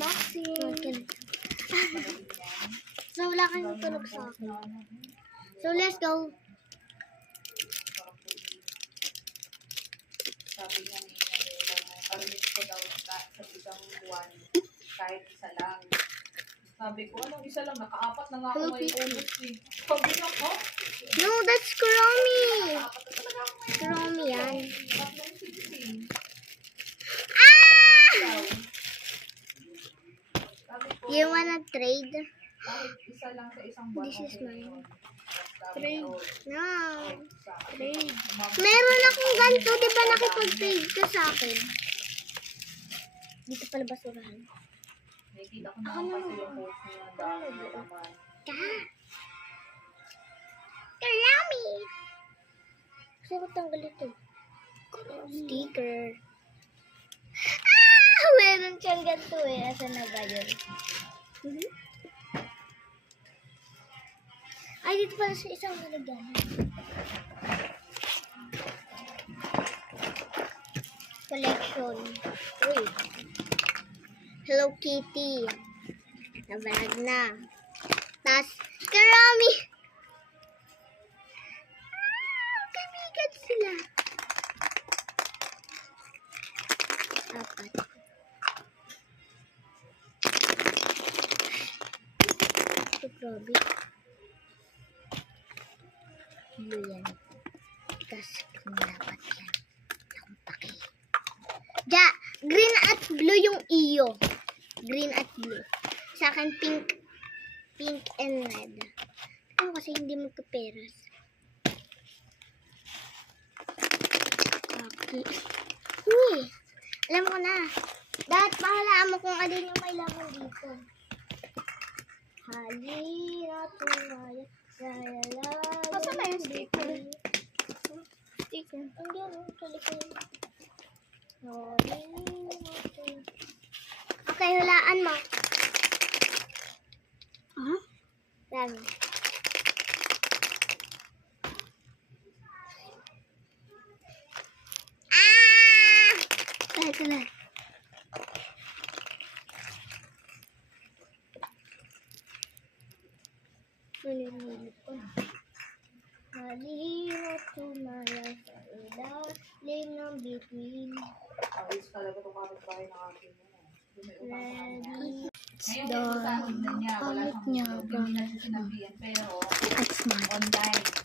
unboxing. So, wala kang tulog sa akin. So, let's go. Sabi niya ni parinig ko daw sa isang buwan, kahit isa lang. Sabi ko, anong isa lang? Nakaapat na nga ako ngayon ulit eh. Sabi niya, oh? No, that's Kuromi. Nakaapat na talaga ako ngayon. Kuromi yan. Tatlong sising. Ah! Sabi ko, You wanna trade? kahit isa lang sa isang buwan. This is okay mine. yun. Trade. No. Trade. Trade. Meron akong ganito. Di ba nakipag-trade ka sa akin? Dito pala basurahan. Nakikita ko naman kasi yung post niya. Ang dami na naman. Karami! Gusto ko tanggal ito. Sticker. Ah! Meron siyang ganito eh. Asan na ba yun? Ay, dito pala sa isang nalagyan. Collection. Uy. Hello Kitty. Nabalag na. Tas, karami! Kamigat sila. Apat. Ito, grabe. Blue yan. Kasi kung dapat yan. Akong pake. Ja, green at blue yung iyo. Green at blue. Sa akin, pink. Pink and red. Ano kasi hindi magkaperas. Okay. Uy, alam ko na. Dapat pahalaan mo kung alin yung may laman dito. Halina tumaya. Nasaan na yung sticker? Sticker. Andiyan, sa likod. Okay, hulaan mo. Dami. Ah! Ito na. Nalimulit ko. Halina tumaya sa ilalim ng bituin. Ayos talaga itong kapit-bahay ng akin. Ready. Ngayon, yung sa akin na niya, wala Pangit siyang niya, hindi na siya sinabihan, pero That's mine. online.